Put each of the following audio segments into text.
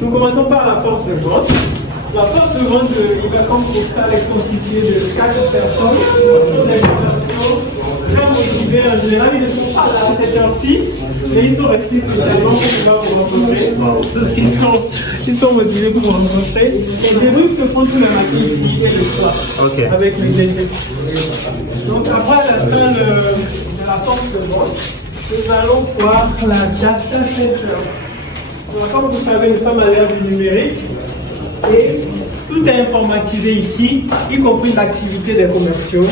Nous commençons par la force de vente. La force de vente de Ibacom Postal est constituée de 4 personnes qui sont des personnes très motivées. En général, ils ne sont pas là à cette heure-ci, mais ils sont restés spécialement pour vous rencontrer. Parce qu'ils sont motivés pour vous rencontrer. Les débriefs se font tous les matins ici et le soir avec les DG. Donc après la salle de la force de vente, nous allons voir la data center. Donc, comme vous savez, nous sommes à l'ère du numérique. Et tout est informatisé ici, y compris l'activité des commerciaux,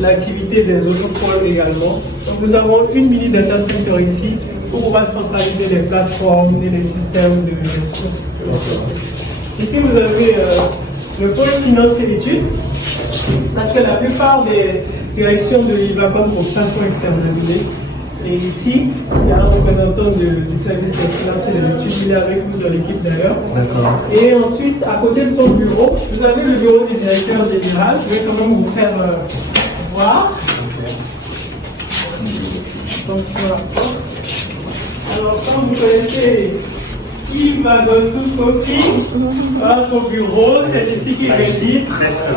l'activité des autres pôles également. Donc nous avons une mini data center ici pour pouvoir centraliser les plateformes et les systèmes de gestion. Ici vous avez le pôle finance et études, parce que la plupart des directions de l'Ibacom pour ça sont externalisées. Et ici, il y a un représentant du service de finance et des études, il est avec nous dans l'équipe d'ailleurs. Et ensuite, à côté de son bureau, vous avez le bureau du directeur général. Je vais quand même vous faire voir. Attention. Alors, comme vous connaissez Yves Agosou-Kofi, voilà son bureau, c'est ici qu'il réside,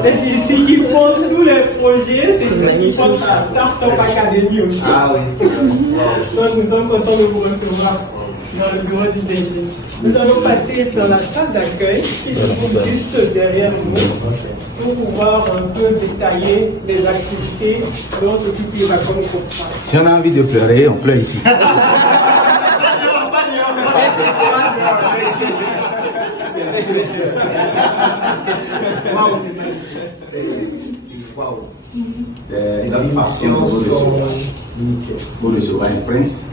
c'est ici qu'il pose tous les projets, c'est ici qu'il pose la Startup Academy aussi. Donc nous sommes contents de vous recevoir dans le bureau du DG. Nous allons passer dans la salle d'accueil qui se trouve juste derrière nous pour pouvoir un peu détailler les activités dont s'occupe l'Ibacom pour ça. Si on a envie de pleurer, on pleure ici. C'est une façon pour recevoir un prince.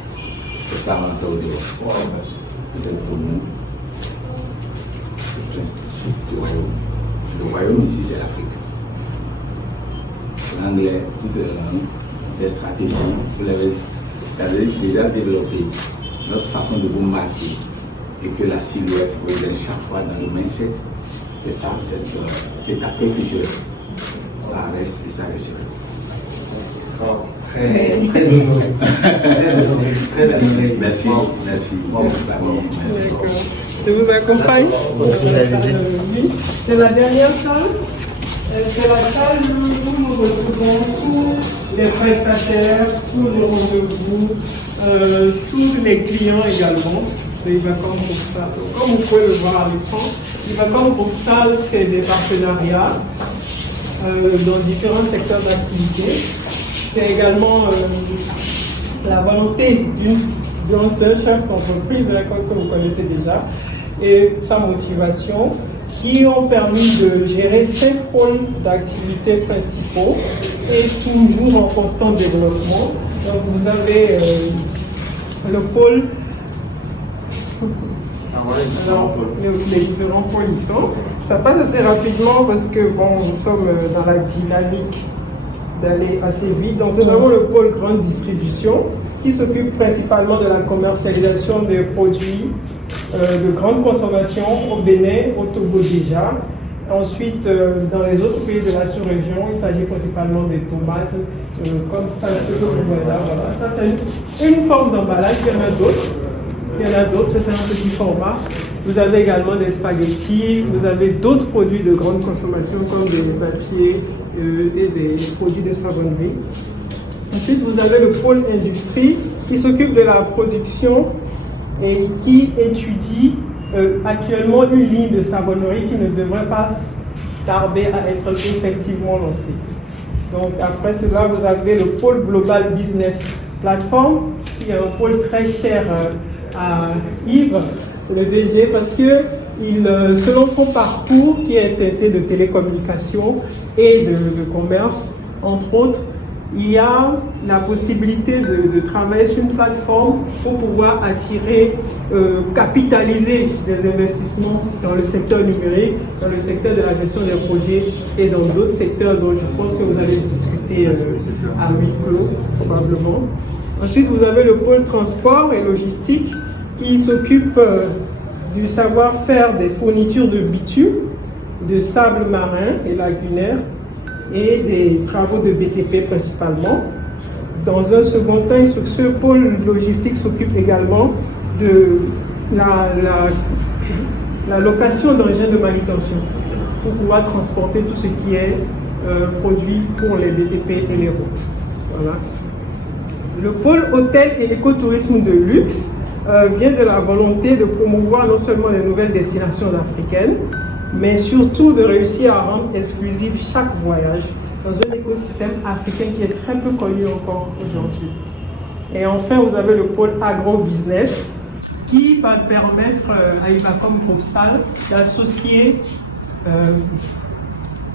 C'est ça qu'on a fait au dehors. C'est pour nous le prince du royaume. Le royaume ici, c'est l'Afrique. L'anglais, toutes les langues, les stratégies, vous l'avez déjà développé. Notre façon de vous marquer et que la silhouette revienne chaque fois dans le mindset, c'est ça, c'est accueil culturel. Ça reste et ça restera. Oh, très honoré. Très honoré. Merci. Merci. Je vous accompagne. C'est la dernière salle. C'est la salle où nous retrouvons tous les prestataires, tous les rendez-vous, tous les clients également de Ibacom Postal. Comme vous pouvez le voir à l'écran, Ibacom Postal fait des partenariats dans différents secteurs d'activité. C'est également la volonté d'un chef d'entreprise, que vous connaissez déjà, et sa motivation, qui ont permis de gérer 5 pôles d'activités principaux et toujours en constant développement. Donc vous avez le pôle, les différents pôles ils sont. Ça passe assez rapidement parce que bon, nous sommes dans la dynamique d'aller assez vite. Donc nous avons le pôle grande distribution qui s'occupe principalement de la commercialisation des produits de grande consommation au Bénin, au Togo déjà. Ensuite, dans les autres pays de la sous-région, il s'agit principalement des tomates, comme ça, ce que vous voyez là. Voilà. Ça, c'est une forme d'emballage. Il y en a d'autres. C'est un petit format. Vous avez également des spaghettis. Vous avez d'autres produits de grande consommation comme des papiers et des produits de savonnerie. Ensuite, vous avez le pôle industrie qui s'occupe de la production et qui étudie actuellement une ligne de savonnerie qui ne devrait pas tarder à être effectivement lancée. Donc après cela, vous avez le pôle Global Business Platform, qui est un pôle très cher à Yves, le DG, parce que selon son parcours qui est teinté de télécommunications et de commerce, entre autres, il y a la possibilité de travailler sur une plateforme pour pouvoir attirer, capitaliser des investissements dans le secteur numérique, dans le secteur de la gestion des projets et dans d'autres secteurs dont je pense que vous allez discuter à huis clos, probablement. Ensuite, vous avez le pôle transport et logistique qui s'occupe du savoir-faire des fournitures de bitume, de sable marin et lagunaire, et des travaux de BTP principalement. Dans un second temps, ce pôle logistique s'occupe également de la location d'engins de manutention pour pouvoir transporter tout ce qui est produit pour les BTP et les routes. Voilà. Le pôle hôtel et écotourisme de luxe vient de la volonté de promouvoir non seulement les nouvelles destinations africaines, mais surtout de réussir à rendre exclusif chaque voyage dans un écosystème africain qui est très peu connu encore aujourd'hui. Et enfin, vous avez le pôle agro-business qui va permettre à Ivacom Groupe-SAL d'associer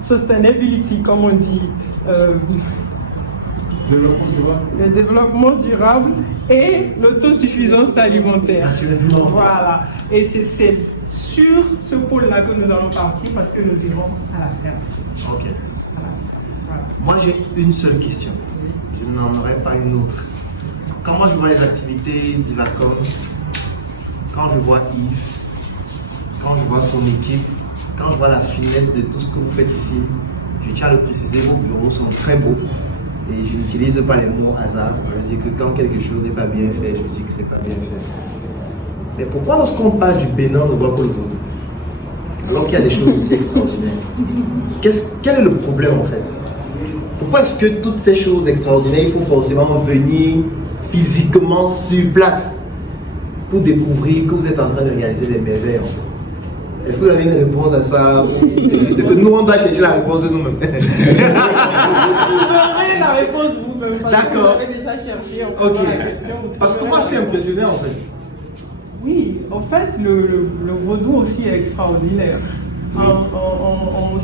sustainability, comme on dit, le développement durable et l'autosuffisance alimentaire. Voilà. Et c'est sur ce pôle-là que nous allons partir parce que nous irons à la ferme. Ok. Voilà. Voilà. Moi, j'ai une seule question. Je n'en aurai pas une autre. Quand moi je vois les activités d'Ivacom, quand je vois Yves, quand je vois son équipe, quand je vois la finesse de tout ce que vous faites ici, je tiens à le préciser, vos bureaux sont très beaux. Et je n'utilise pas les mots hasard. Je dis que quand quelque chose n'est pas bien fait, je dis que c'est pas bien fait. Mais pourquoi lorsqu'on parle du Bénin, on ne voit que le vaudou? Alors qu'il y a des choses aussi extraordinaires. Quel est le problème en fait? Pourquoi est-ce que toutes ces choses extraordinaires, il faut forcément venir physiquement sur place pour découvrir que vous êtes en train de réaliser des merveilles en fait? Est-ce que vous avez une réponse à ça? C'est juste que nous, on doit chercher la réponse de nous-mêmes. Vous aurez la réponse vous-même. D'accord. Vous avez déjà cherché. Ok. Parce que moi, je suis impressionné en fait. Oui, en fait, le vaudou aussi est extraordinaire.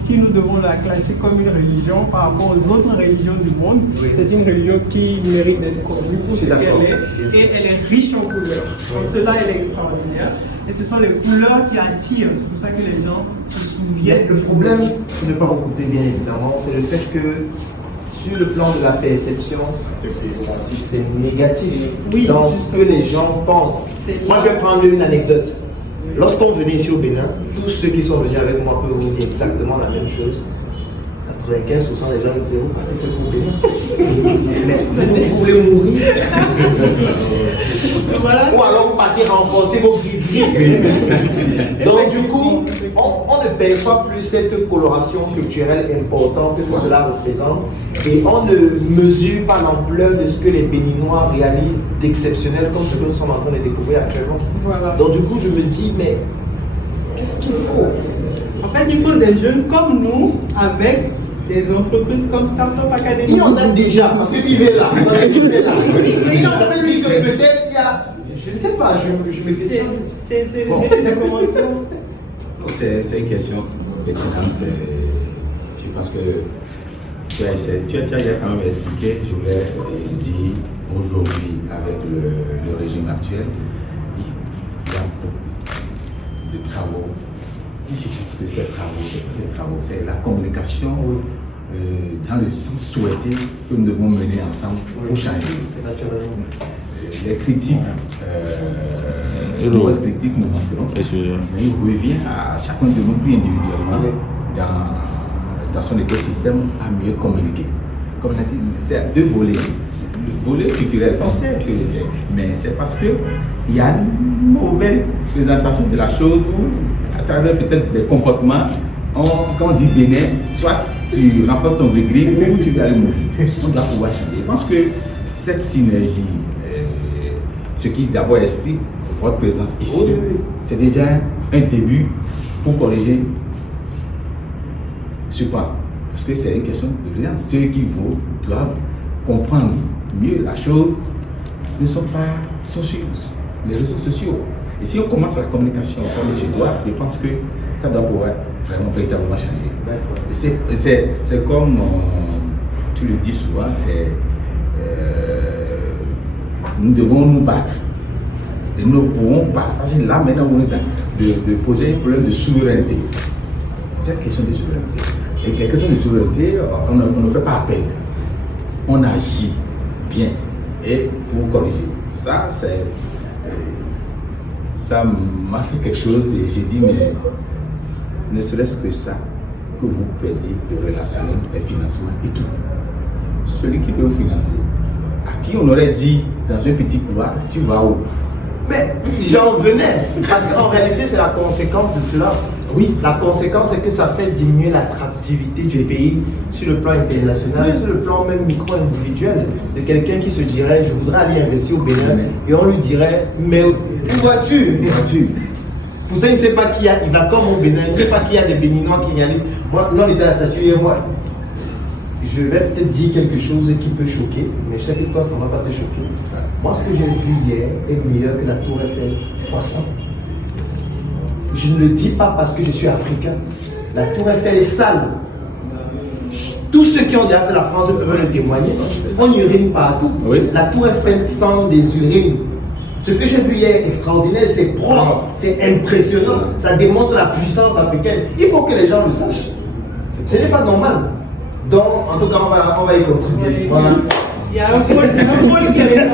Si nous devons la classer comme une religion par rapport aux autres religions du monde, oui. C'est une religion qui mérite d'être connue pour ce qu'elle est, Yes. et elle est riche en couleurs. En cela, elle est extraordinaire. Et ce sont les couleurs qui attirent, c'est pour ça que les gens se souviennent. Le problème, pour ne pas vous couper bien évidemment, c'est le fait que sur le plan de la perception, c'est négatif Oui, dans ce que les gens pensent. Moi, je vais prendre une anecdote. Lorsqu'on venait ici au Bénin, tous ceux qui sont venus avec moi peuvent vous dire exactement la même chose. 95% des gens me disaient, vous partez faire pour Bénin. Mais vous voulez mourir. Voilà. Ou alors vous partez renforcer vos gris-gris. Donc du coup, on ne perçoit plus cette coloration culturelle importante que cela représente et on ne mesure pas l'ampleur de ce que les Béninois réalisent d'exceptionnel comme ce que nous sommes en train de découvrir actuellement. Voilà. Donc du coup, je me dis, mais qu'est-ce qu'il faut? En fait, il faut des jeunes comme nous, avec des entreprises comme Startup Academy. Il y en a déjà, parce que Yves est là. Ça veut dire là. Mais non, Ça veut dire que peut-être il y a... Je ne sais pas, je me fais c'est Bon. une commencement. C'est une question pertinente. Je pense que tu as quand même expliqué. Je voulais dire aujourd'hui, avec le régime actuel, il y a beaucoup de travaux. Je pense que ces travaux, c'est la communication dans le sens souhaité que nous devons mener ensemble pour changer. Les critiques, nous manqueront, mais il revient à chacun de nous plus individuellement dans son écosystème à mieux communiquer. Comme on a dit, c'est à deux volets. Le volet culturel, on sait que c'est, mais c'est parce qu'il y a une mauvaise présentation de la chose ou à travers peut-être des comportements. Quand on dit Bénin, soit tu renforces ton degré ou tu vas aller mourir. On doit pouvoir changer. Je pense que cette synergie, ce qui d'abord explique votre présence ici, c'est déjà un début pour corriger ce point. Parce que c'est une question de violence. Ceux qui doivent comprendre mieux la chose ne sont sur les réseaux sociaux. Et si on commence la communication comme il se doit, je pense que ça doit pouvoir vraiment véritablement changer. C'est comme tu le dis souvent, nous devons nous battre. Et nous ne pouvons pas. Parce que là, maintenant, on est en train de poser un problème de souveraineté. C'est une question de souveraineté. Et la question de souveraineté, on ne fait pas appel. On agit bien et pour corriger. Ça m'a fait quelque chose et j'ai dit, mais ne serait-ce que ça, que vous perdez le relationnel, les financements et tout. Celui qui peut vous financer, à qui on aurait dit dans un petit couloir, tu vas où? Mais j'en venais, parce qu'en réalité, c'est la conséquence de cela. Oui, la conséquence, c'est que ça fait diminuer l'attractivité du pays sur le plan international, sur le plan même micro-individuel, de quelqu'un qui se dirait, je voudrais aller investir au Bénin, et on lui dirait, mais où vas-tu? Pourtant, il ne sait pas qui y a, il va comme au Bénin, il ne sait pas qu'il y a des Béninois qui réalisent. Moi, non, l'état de la statue, et moi, je vais peut-être dire quelque chose qui peut choquer, mais je sais que toi, ça ne va pas te choquer. Moi, ce que j'ai vu hier est meilleur que la Tour Eiffel 300. Je ne le dis pas parce que je suis africain. La Tour Eiffel est sale. Tous ceux qui ont déjà fait la France peuvent le témoigner. On urine partout. Oui. La Tour Eiffel sent des urines. Ce que j'ai vu hier est extraordinaire, c'est propre, c'est impressionnant. Ça démontre la puissance africaine. Il faut que les gens le sachent. Ce n'est pas normal. Donc, en tout cas, on va y contribuer. Voilà. Il y a un pôle qui est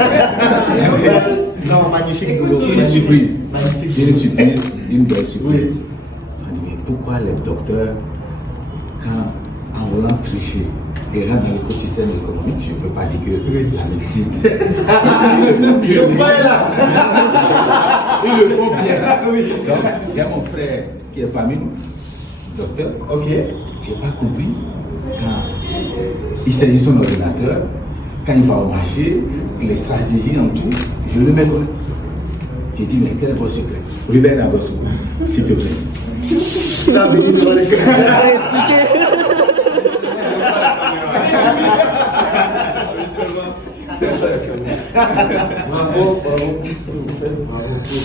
Non, magnifique boulot. Une surprise. Magnifique Une boulot. surprise, une belle surprise. Oui. On dit, mais pourquoi les docteurs, quand en voulant tricher et rentrent dans l'écosystème économique, je ne peux pas dire que la médecine. Je vois là. Ils le font bien. Oui. Donc, il y a mon frère qui est parmi nous, docteur. Ok. Je n'ai pas compris quand il saisit son ordinateur, quand il va au marché, les stratégies en tout, je le mets loin. J'ai dit, mais quel est votre secret? Ruben Agosso, s'il te plaît. La béni devant les Bravo pour ce que vous faites, bravo pour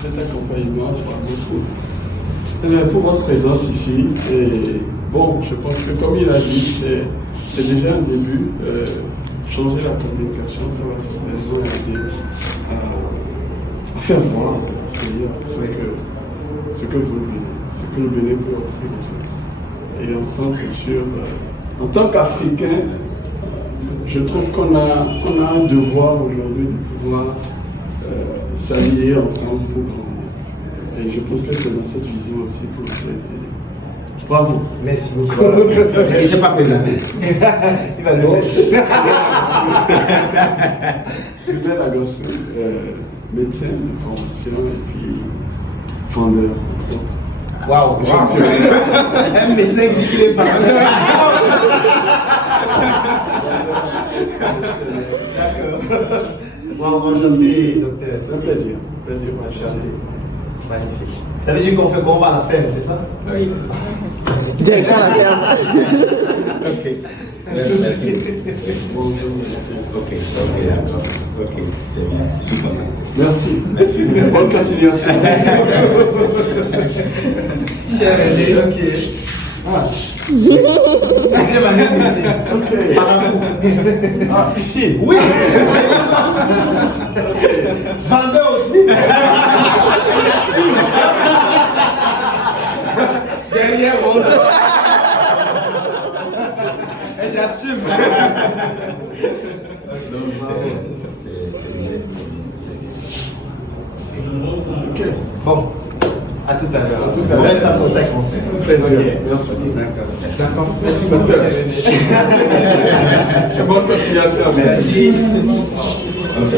cet accompagnement, bravo pour votre présence ici. Et bon, je pense que comme il a dit, c'est déjà un début. Changer la communication, ça va certainement aider à faire voir au Seigneur ce que vous le ce que le Bénin peut offrir aux autres. Et ensemble, c'est sûr, en tant qu'Africain, je trouve qu'on a un devoir aujourd'hui de pouvoir s'allier ensemble pour grandir. Et je pense que c'est dans cette vision aussi que vous avez été. Bravo. Merci beaucoup. Il ne s'est pas présenté. Il va le Ruben Agosso, médecin de formation et puis vendeur. Waouh. Un médecin qui dit qu'il est parent. Waouh, enchanté, docteur. C'est un plaisir. Plaisir pour Enchanté. Magnifique. Ça veut dire qu'on va à la ferme, c'est ça? Oui. Direction la ferme. Ok. Merci. Bonjour. Ok, d'accord. Ok, c'est bien. Je suis content. Merci. Merci. Bonne continuation. Cher René, ok. Ah, 6e année de médecine. ok. Marabout. Ah, ici. Oui. Vendeur aussi. Derrière, on et j'assume. C'est bien. Ok. Bon. À tout à l'heure. À tout à l'heure. Reste en contact, mon frère. Plaisir. Ok. Merci. D'accord. Super. Bonne continuation. Merci. Ok.